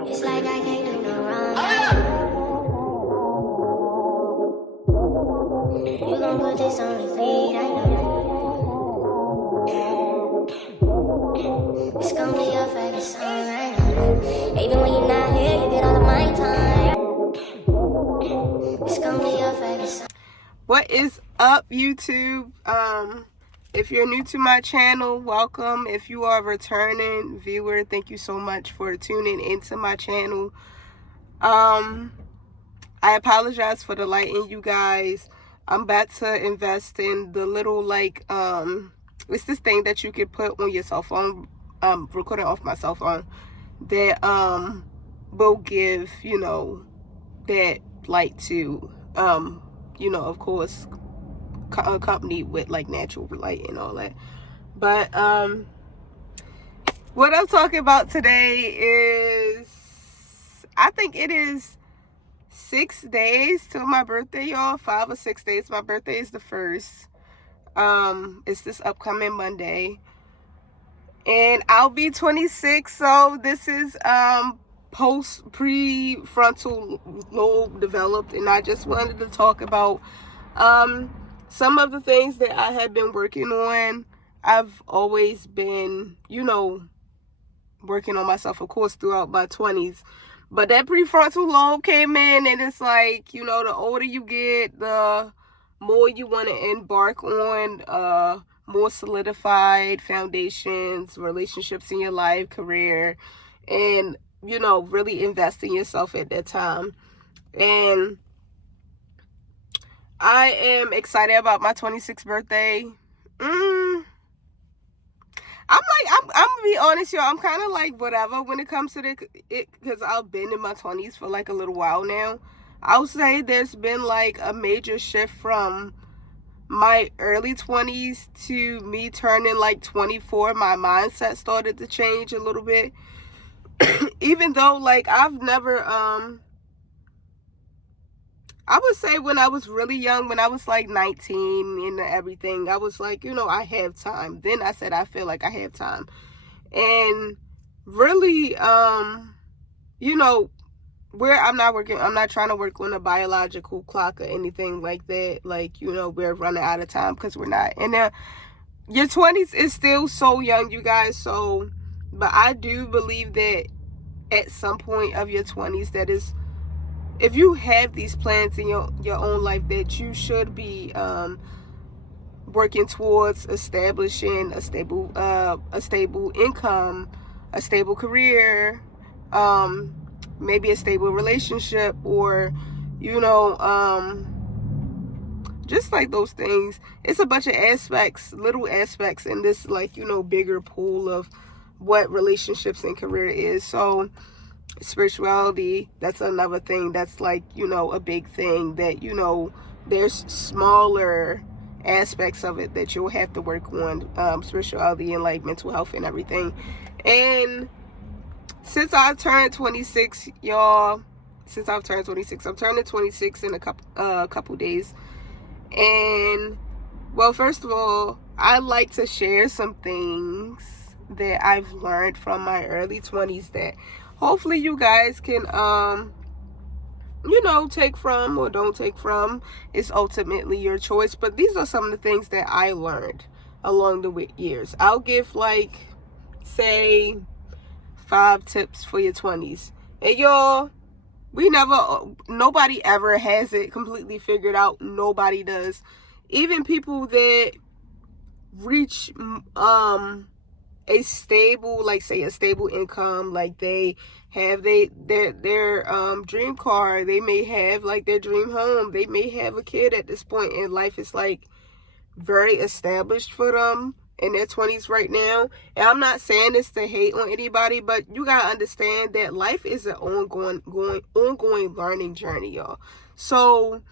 It's like I can't do no wrong. You gon' put this on repeat, I know. It's gon' be your favorite song right now. Even when you're not here, you get all of my time. It's gon' be your favorite song. What is up, YouTube? If you're new to my channel, welcome. If you are a returning viewer, thank you so much for tuning into my channel. I apologize for the lighting, you guys. I'm about to invest in the little, it's this thing that you can put on your cell phone, recording off my cell phone, that will give, that light to, of course, accompanied with like natural light and all that. But what I'm talking about today is, I think it is 6 days till my birthday, y'all. 5 or 6 days. My birthday is the 1st. It's this upcoming Monday, and I'll be 26. So this is prefrontal lobe developed, and I just wanted to talk about some of the things that I have been working on. I've always been, working on myself, of course, throughout my 20s. But that prefrontal lobe came in, and it's like, the older you get, the more you want to embark on more solidified foundations, relationships in your life, career, and, really invest in yourself at that time. And I am excited about my 26th birthday. I'm gonna be honest, y'all. I'm kind of like whatever when it comes to it, because I've been in my 20s for like a little while now. I would say there's been like a major shift from my early 20s to me turning like 24. My mindset started to change a little bit. Even though like I've never I would say when I was really young, when I was like 19 and everything, I was like, I have time. Then I said, I feel like I have time. And really, where I'm not trying to work on a biological clock or anything like that. Like, we're running out of time, because we're not. And your 20s is still so young, you guys. So, but I do believe that at some point of your 20s, that is, if you have these plans in your own life, that you should be working towards establishing a stable income, a stable career, maybe a stable relationship, or just like those things. It's a bunch of aspects, little aspects in this, like, bigger pool of what relationships and career is. So spirituality, that's another thing that's like, a big thing that, there's smaller aspects of it that you'll have to work on, spirituality and like mental health and everything. And since I turned 26, y'all, I'm turning 26 in a couple days. And well, first of all, I like to share some things that I've learned from my early 20s that hopefully you guys can, take from or don't take from. It's ultimately your choice. But these are some of the things that I learned along the years. I'll give, like, say, 5 tips for your 20s. And y'all, nobody ever has it completely figured out. Nobody does. Even people that reach, a stable, like, say, a stable income, like they have their dream car, they may have like their dream home, they may have a kid at this point in life. Is like very established for them in their 20s right now. And I'm not saying this to hate on anybody, but you gotta understand that life is an ongoing learning journey, y'all. So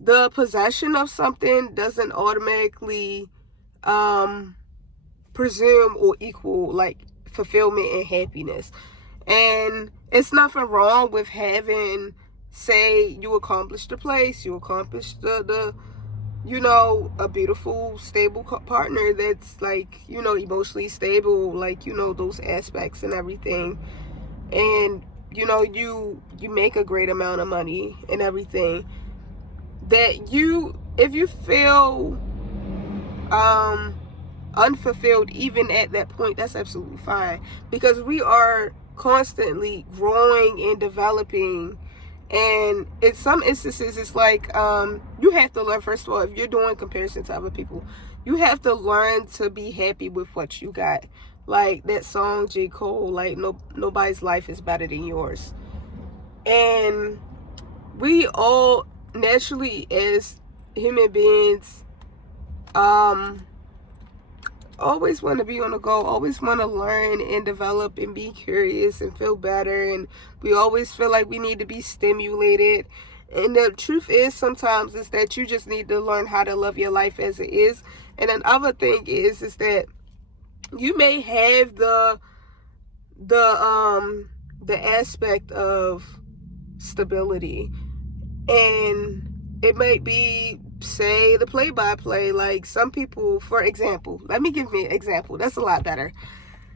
the possession of something doesn't automatically presume or equal like fulfillment and happiness. And it's nothing wrong with having, say, you accomplished the place, you accomplished the a beautiful, stable partner that's like, emotionally stable, like, those aspects and everything. And you make a great amount of money and everything, that if you feel unfulfilled even at that point, that's absolutely fine, because we are constantly growing and developing. And in some instances, it's like you have to learn, first of all, if you're doing comparison to other people, you have to learn to be happy with what you got. Like that song J. Cole, like, nobody's life is better than yours. And we all naturally, as human beings, always want to be on the go, always want to learn and develop and be curious and feel better. And we always feel like we need to be stimulated. And the truth is, sometimes is that you just need to learn how to love your life as it is. And another thing is that you may have the aspect of stability, and it might be, say, the play-by-play. Like some people, for example, let me give me an example that's a lot better.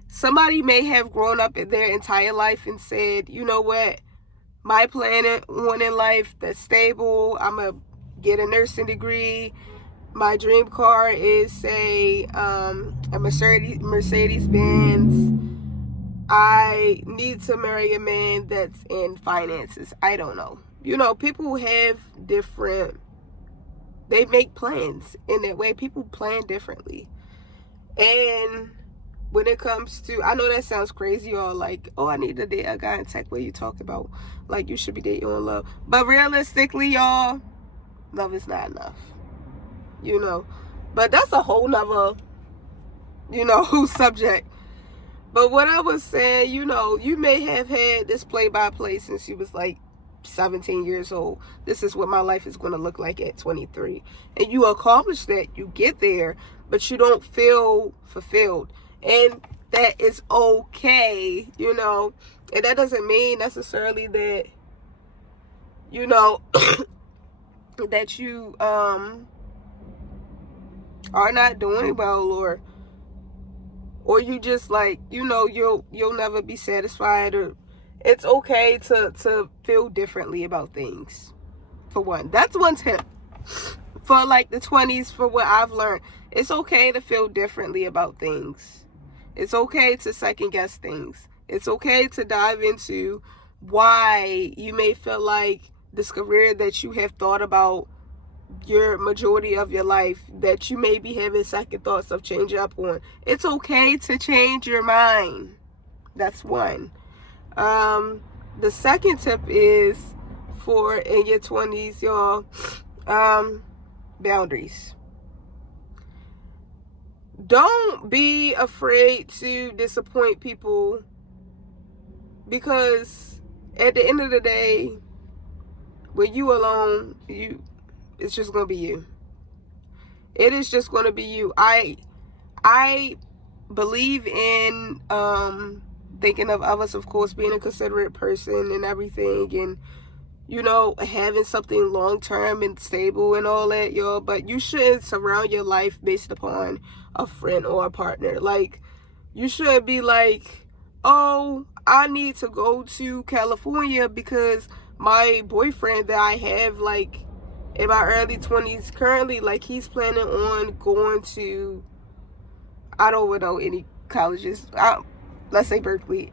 Somebody may have grown up in their entire life and said, you know what, my plan on in life that's stable, I'm gonna get a nursing degree, my dream car is, say, a Mercedes Benz, I need to marry a man that's in finances. I don't know. People have different, they make plans in that way. People plan differently. And when it comes to, I know that sounds crazy, or like, oh, I need to date a guy in tech. What you talk about? Like, you should be dating on love. But realistically, y'all, love is not enough. But that's a whole nother, subject. But what I was saying, you may have had this play-by-play since you was like 17 years old. This is what my life is going to look like at 23. And you accomplish that, you get there, but you don't feel fulfilled. And that is okay, And that doesn't mean necessarily that, that you are not doing well, or you just like, you'll never be satisfied. Or it's okay to feel differently about things. For one, that's one tip for like the 20s. For what I've learned, it's okay to feel differently about things. It's okay to second guess things. It's okay to dive into why you may feel like this career that you have thought about your majority of your life, that you may be having second thoughts of changing up on. It's okay to change your mind. That's one. The second tip is for in your 20s, y'all, boundaries. Don't be afraid to disappoint people, because at the end of the day, when you alone, it's just gonna be you. It is just gonna be you. I believe in thinking of others, of course, being a considerate person and everything, and having something long term and stable and all that, y'all. But you shouldn't surround your life based upon a friend or a partner. Like, you shouldn't be like, oh, I need to go to California because my boyfriend that I have, like, in my early 20s currently, like, he's planning on going to, I don't know any colleges, let's say Berkeley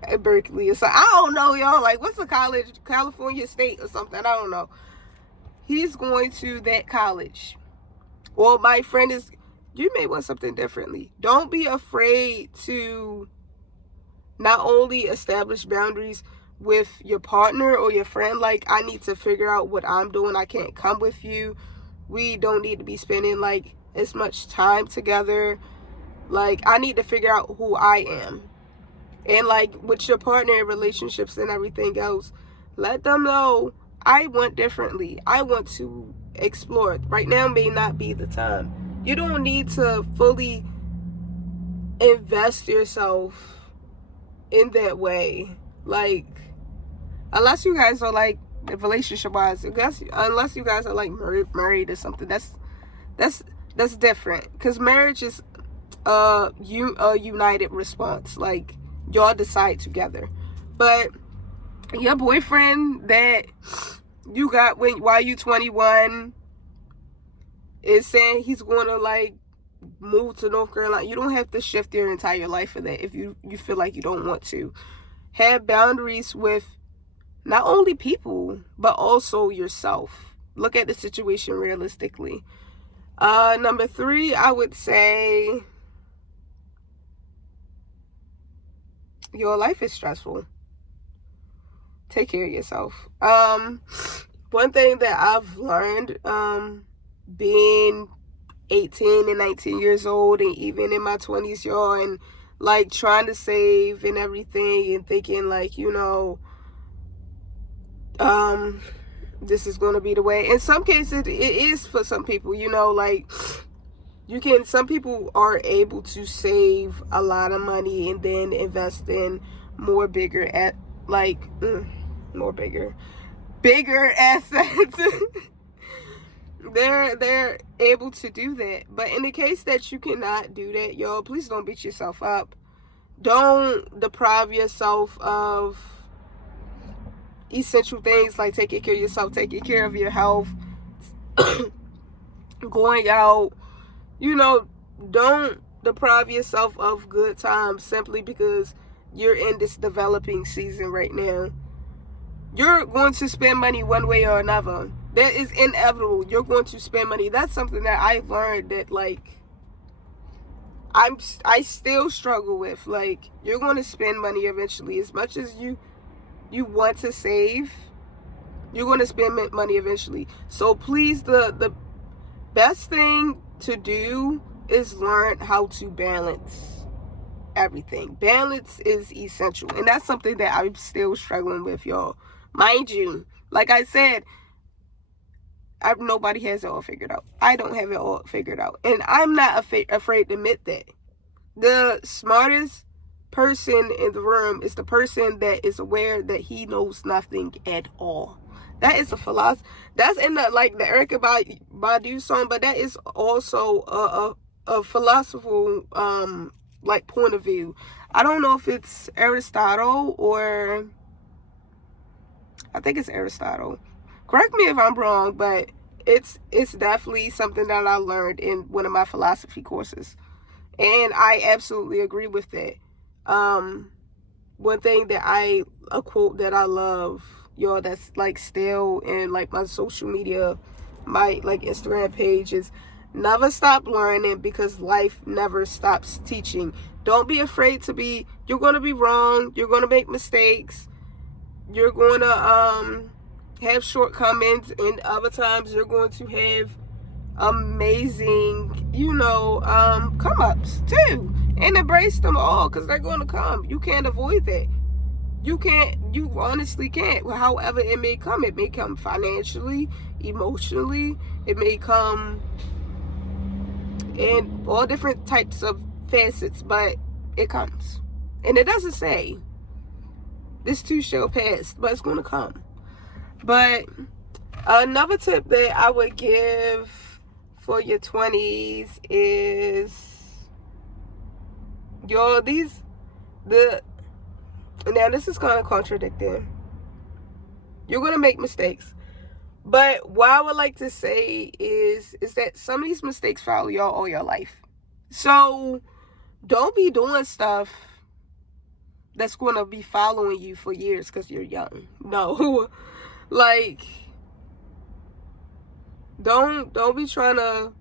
or so. I don't know, y'all. Like, what's the college? California State or something. I don't know. He's going to that college. Or my friend is, you may want something differently. Don't be afraid to not only establish boundaries with your partner or your friend. Like, I need to figure out what I'm doing. I can't come with you. We don't need to be spending like as much time together. Like, I need to figure out who I am. And like with your partner in relationships and everything else, let them know, I want differently. I want to explore. Right now may not be the time. You don't need to fully invest yourself in that way. Like, unless you guys are like, relationship wise, unless you guys are like married or something, that's different. Because marriage is a united response. Like, y'all decide together. But your boyfriend that you got while you 21 is saying he's going to like move to North Carolina. You don't have to shift your entire life for that if you feel like you don't want to. Have boundaries with not only people, but also yourself. Look at the situation realistically. Number 3, I would say your life is stressful. Take care of yourself. One thing that I've learned, being 18 and 19 years old, and even in my 20s, y'all, and like trying to save and everything, and thinking like, you know, this is going to be the way. In some cases, it is for some people, you know, like some people are able to save a lot of money and then invest in bigger assets. They're able to do that. But in the case that you cannot do that, y'all, please don't beat yourself up. Don't deprive yourself of essential things like taking care of yourself, taking care of your health, going out. You know, don't deprive yourself of good times simply because you're in this developing season right now. You're going to spend money one way or another. That is inevitable. You're going to spend money. That's something that I learned that like I still struggle with. Like, you're going to spend money eventually. As much as you want to save, you're going to spend money eventually. So please, the best thing to do is learn how to balance everything. Balance is essential, and that's something that I'm still struggling with, y'all. Mind you, like I said, nobody has it all figured out. I don't have it all figured out, and I'm not afraid to admit that. The smartest person in the room is the person that is aware that he knows nothing at all. That is a philosophy. That's in the Erykah Badu song, but that is also a philosophical point of view. I don't know if it's Aristotle or I think it's Aristotle. Correct me if I'm wrong, but it's definitely something that I learned in one of my philosophy courses, and I absolutely agree with that. One thing that a quote that I love, y'all, that's like still in like my social media, my like Instagram page, is never stop learning because life never stops teaching. Don't be afraid you're going to be wrong. You're going to make mistakes. You're going to have shortcomings, and other times you're going to have amazing, come ups too. And embrace them all because they're going to come. You can't avoid that. You honestly can't. However it may come. It may come financially, emotionally. It may come in all different types of facets, but it comes. And it doesn't say, this too shall pass, but it's going to come. But another tip that I would give for your 20s is, now this is kind of contradicting. You're going to make mistakes. But what I would like to say is that some of these mistakes follow y'all all your life. So don't be doing stuff that's going to be following you for years because you're young. No. Like, don't be trying to,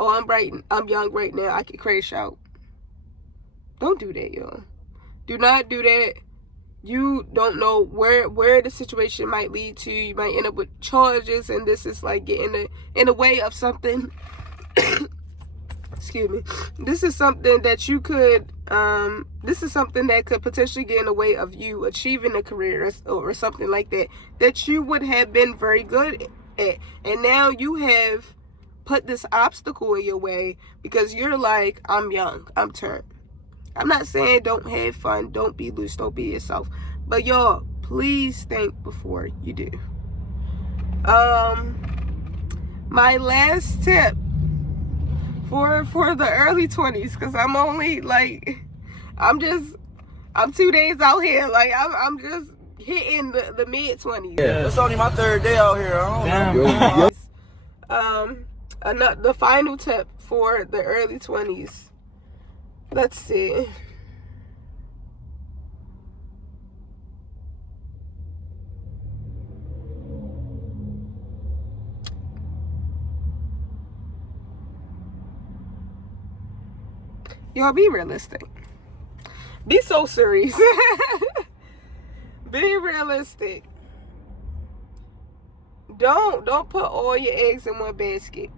I'm young right now, I can crash out. Don't do that, y'all. Do not do that. You don't know where the situation might lead to. You might end up with charges, and this is like getting in the way of something. Excuse me. This is something that could potentially get in the way of you achieving a career or something like that you would have been very good at. And now you have put this obstacle in your way because you're like, I'm young, I'm turned. I'm not saying don't have fun, don't be loose, don't be yourself. But y'all, please think before you do. My last tip for the early 20s, because I'm only like, I'm just I'm 2 days out here. Like, I'm just hitting the mid-20s. Yeah, it's only my 3rd day out here. I don't know. The final tip for the early 20s. Let's see. Y'all, be realistic. Be so serious. Be realistic. Don't put all your eggs in one basket.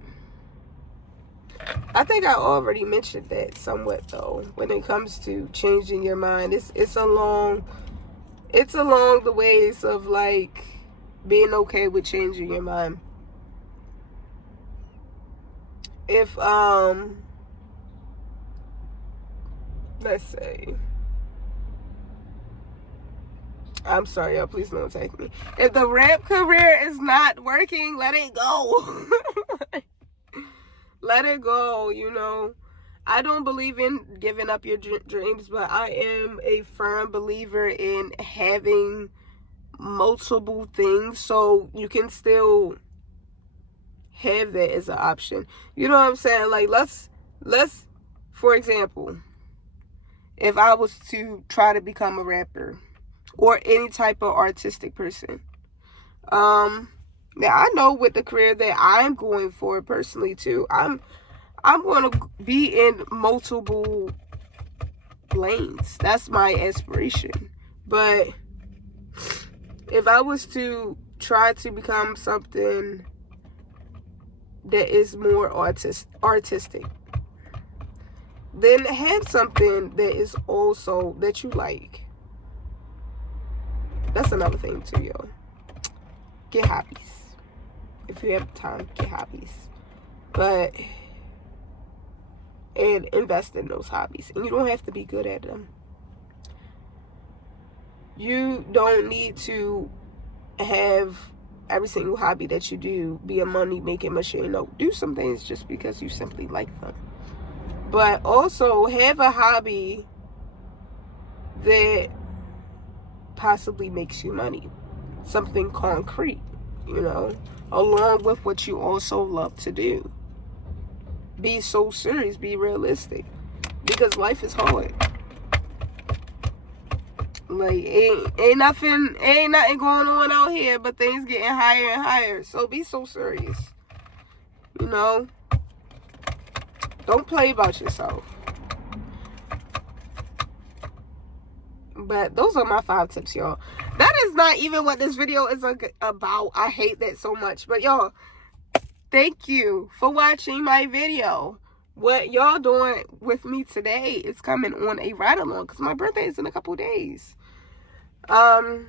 I think I already mentioned that somewhat though. When it comes to changing your mind, it's along the ways of like being okay with changing your mind. If let's say, I'm sorry, y'all, please don't take me. If the rap career is not working, let it go. Let it go, you know. I don't believe in giving up your dreams, but I am a firm believer in having multiple things so you can still have that as an option. You know what I'm saying? Like, let's for example, if I was to try to become a rapper or any type of artistic person, now I know with the career that I'm going for personally too, I'm going to be in multiple lanes. That's my aspiration. But if I was to try to become something that is more artistic, then have something that is also that you like. That's another thing too, yo. Get hobbies. If you have time, get hobbies. And invest in those hobbies. And you don't have to be good at them. You don't need to have every single hobby that you do be a money-making machine. No, do some things just because you simply like them. But also have a hobby that possibly makes you money. Something concrete, you know, along with what you also love to do. Be so serious, be realistic. Because life is hard. Like, ain't nothing going on out here, but things getting higher and higher. So be so serious. You know? Don't play about yourself. But those are my 5 tips, y'all. That is not even what this video is about. I hate that so much. But y'all, thank you for watching my video. What y'all doing with me today is coming on a ride along because my birthday is in a couple days. I'm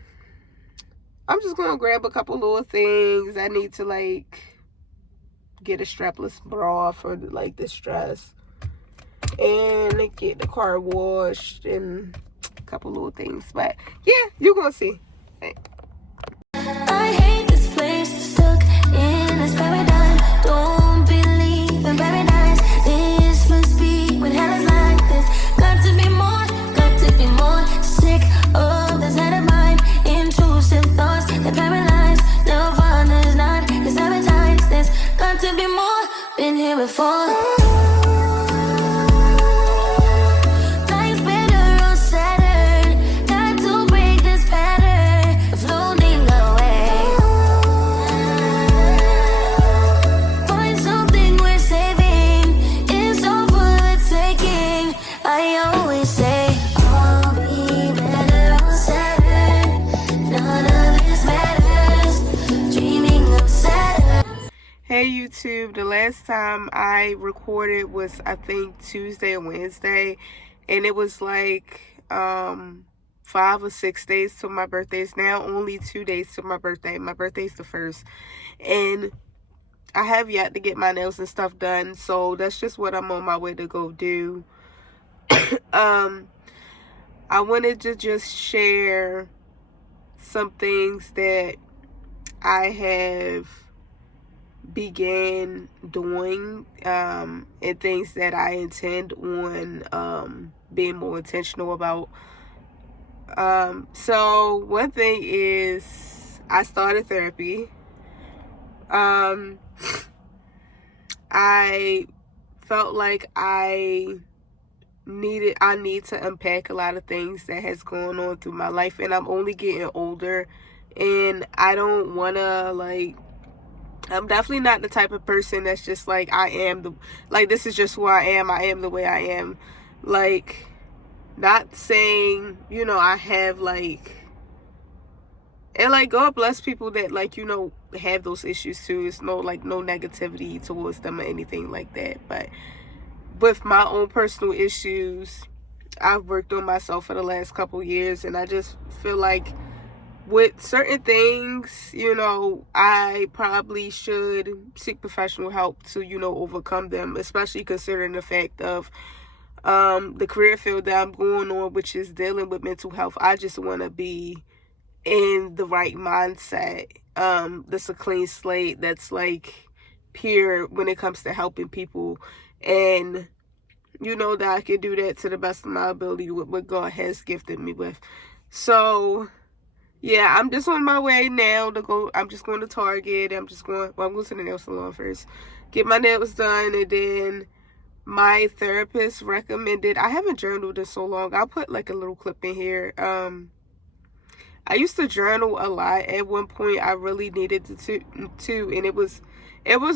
just gonna grab a couple little things. I need to like get a strapless bra for like the stress, and get the car washed and a couple little things. But yeah, you're gonna see. Hey. I hate this place, stuck in this paradigm. Don't believe in paradise. This must be when hell is like this. Got to be more sick of this head of mine. Intrusive thoughts that paralyze. No fun is not, cause sabotage this. Got to be more, been here before. Hey YouTube, the last time I recorded was I think Tuesday or Wednesday, and it was like 5 or 6 days to my birthday. It's now only 2 days to my birthday. My birthday's the 1st, and I have yet to get my nails and stuff done, so that's just what I'm on my way to go do. I wanted to just share some things that I have began doing, and things that I intend on being more intentional about So one thing is I started therapy. I felt like I need to unpack a lot of things that has gone on through my life, and I'm only getting older, and I don't want to, like, I'm definitely not the type of person that's just like, this is just who I am the way I am. Like, not saying, I have, like, and, like, God bless people that, like, have those issues too. It's no negativity towards them or anything like that. But with my own personal issues, I've worked on myself for the last couple years, and I just feel like with certain things, I probably should seek professional help to, overcome them, especially considering the fact of the career field that I'm going on, which is dealing with mental health. I just want to be in the right mindset. That's a clean slate, that's like pure when it comes to helping people, and that I can do that to the best of my ability with what God has gifted me with. So yeah, I'm just on my way now to go. I'm just going to Target. I'm going to the nail salon first, get my nails done, and then my therapist recommended, I haven't journaled in so long, I'll put like a little clip in here. I used to journal a lot at one point. I really needed to, and it was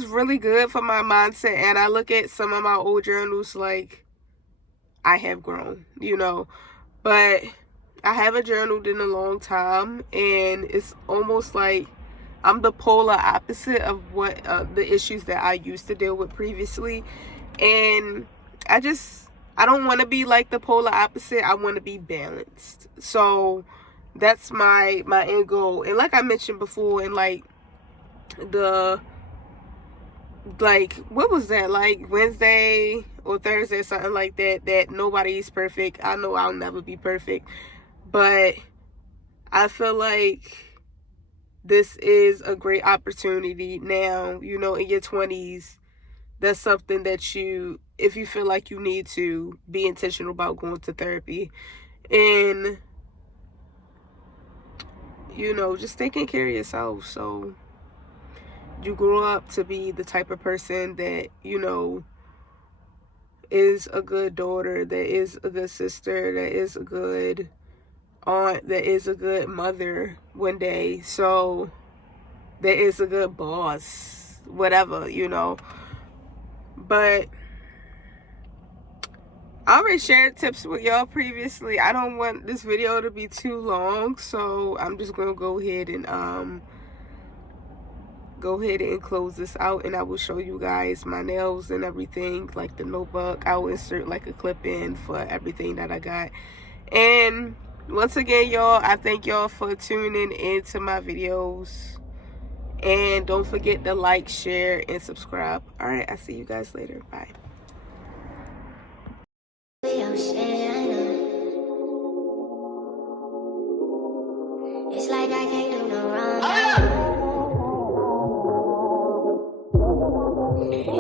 really good for my mindset. And I look at some of my old journals, like, I have grown, but I haven't journaled in a long time, and it's almost like I'm the polar opposite of what the issues that I used to deal with previously. And I don't want to be like the polar opposite. I want to be balanced. So that's my end goal. And like I mentioned before, in like what was that, like Wednesday or Thursday, something like that nobody's perfect. I know I'll never be perfect, but I feel like this is a great opportunity now, in your 20s. That's something that if you feel like you need to, be intentional about going to therapy, and just taking care of yourself, so you grow up to be the type of person that is a good daughter, that is a good sister, that is a good aunt, that is a good mother one day, so that is a good boss, whatever, But I already shared tips with y'all previously. I don't want this video to be too long, so I'm just gonna go ahead and close this out, and I will show you guys my nails and everything, like the notebook. I will insert like a clip in for everything that I got. And once again, y'all, I thank y'all for tuning into my videos, and don't forget to like, share, and subscribe. All right, I'll see you guys later. Bye.